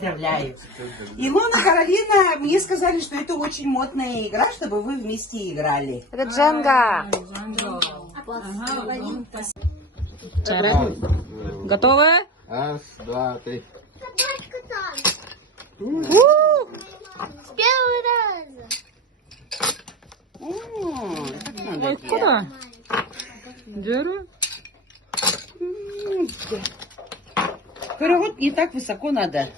поздравляю. Илона, Каролина, мне сказали, что это очень модная игра, чтобы вы вместе играли. Это Дженга. Готовы? Раз, два, три. С первого раза. Ой, куда? Дерево? Перевод не так высоко надо.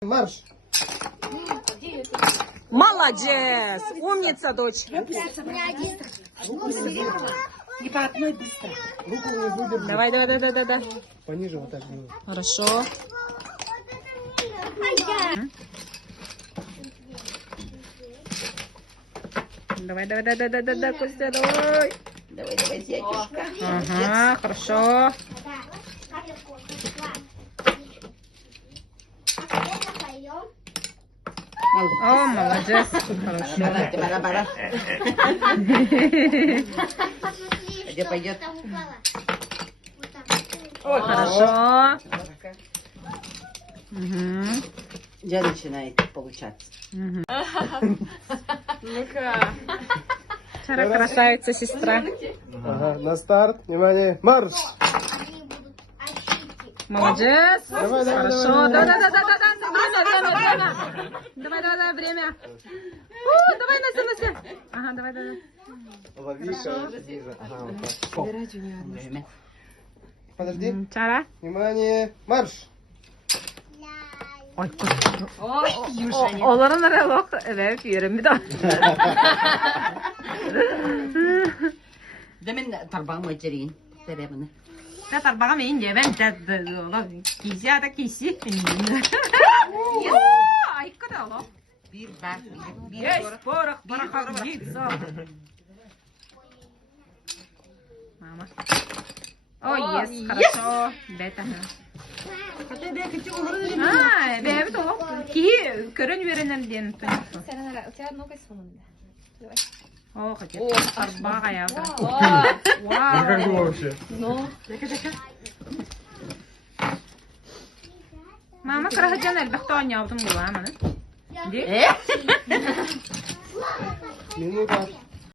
Марш! Молодец! Умница, дочь. И по одной быстро. Руку не выдержи. Давай. Пониже вот так. Хорошо. Давай, Костя, давай. Давай, зятюшка. Ага, хорошо. О, молодец. Хорошо. Бара. Где пойдет? Ой, хорошо. Угу. Где начинает получаться? Ну-ка. Красавица сестра. Ага, на старт. Внимание. Марш! Молодец. Давай. Хорошо. Да. Время. Время. Давай, Настя. Ага, давай. Лови, ниже. Ага, вот так. Время. Подожди. Чара. Внимание. Марш! Ой, оларын аралıq evet yerimdə. Demin tarbağım acırıyın. Selamını. Та тарбага мен де ben de кися да киси. Ай куда ло? Bir bak. Есть порох, пороховница. Мама. Ой, yes, хорошо. Бета. Evet oğlum. Ki körün verenler diyen tanısı. У тебя много сонunda. О, хотя. Тарбага я. Как было вообще? Мама кырахаджан әлбәттә аны алдым була маны. Минута.